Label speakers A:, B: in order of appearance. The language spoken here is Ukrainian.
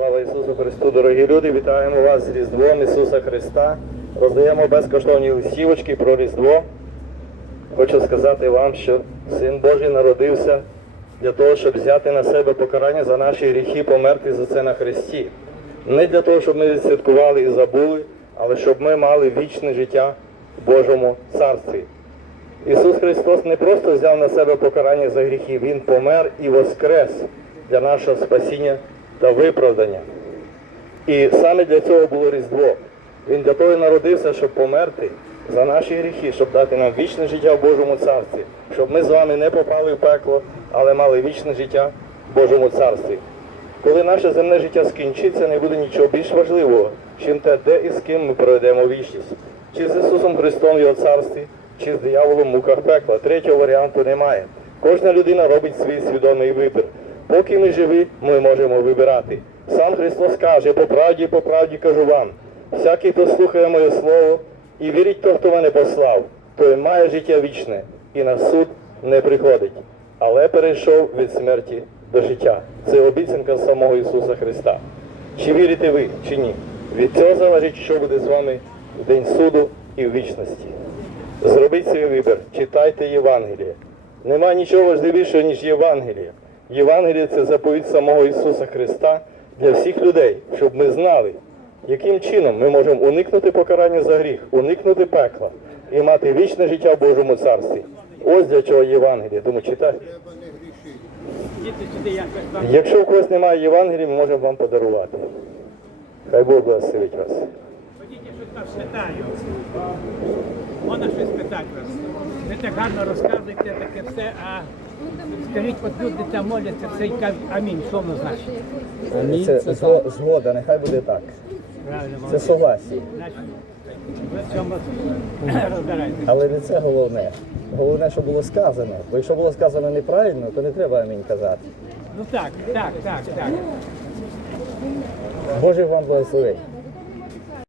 A: Слава Ісусу Христу, дорогі люди! Вітаємо вас з Різдвом Ісуса Христа. Роздаємо безкоштовні листівочки про Різдво. Хочу сказати вам, що Син Божий народився для того, щоб взяти на себе покарання за наші гріхи, померти за це на Христі. Не для того, щоб ми відсвяткували і забули, але щоб ми мали вічне життя в Божому царстві. Ісус Христос не просто взяв на себе покарання за гріхи, Він помер і воскрес для нашого спасіння та виправдання. І саме для цього було Різдво. Він для того і народився, щоб померти за наші гріхи, щоб дати нам вічне життя в Божому царстві, щоб ми з вами не попали в пекло, але мали вічне життя в Божому царстві. Коли наше земне життя скінчиться, не буде нічого більш важливого, чим те, де і з ким ми проведемо вічність. Чи з Ісусом Христом в Його царстві, чи з дияволом в муках пекла. Третього варіанту немає. Кожна людина робить свій свідомий вибір. Поки ми живі, ми можемо вибирати. Сам Христос каже, по правді, по правді кажу вам, всякий, хто слухає моє слово і вірить того, хто мене послав, той має життя вічне і на суд не приходить, але перейшов від смерті до життя. Це обіцянка самого Ісуса Христа. Чи вірите ви, чи ні? Від цього залежить, що буде з вами в день суду і в вічності. Зробіть свій вибір, читайте Євангеліє. Нема нічого важливішого, ніж Євангеліє. Євангеліє це заповідь самого Ісуса Христа для всіх людей, щоб ми знали, яким чином ми можемо уникнути покарання за гріх, уникнути пекла і мати вічне життя в Божому царстві. Ось для чого Євангеліє.
B: Якось там.
A: Якщо у когось немає Євангелія, ми можемо вам подарувати. Хай Бог благословить вас.
B: Ходіть, я щось там. Можна щось питати вас. Ви так гарно розказуєте таке все, а скажіть, от люди там моляться, все і кажуть амінь. Що воно значить?
C: Амінь.
A: Це,
C: Це,
A: зго- згода, нехай буде так.
B: Правильно,
A: Це
B: молодець.
A: согласие.
B: Значить, ви в цьому розбираєтесь.
A: Але не це головне. Головне, що було сказано. Бо якщо було сказано неправильно, то не треба амінь казати.
B: Ну так, так, так, так.
A: Боже вам благословить.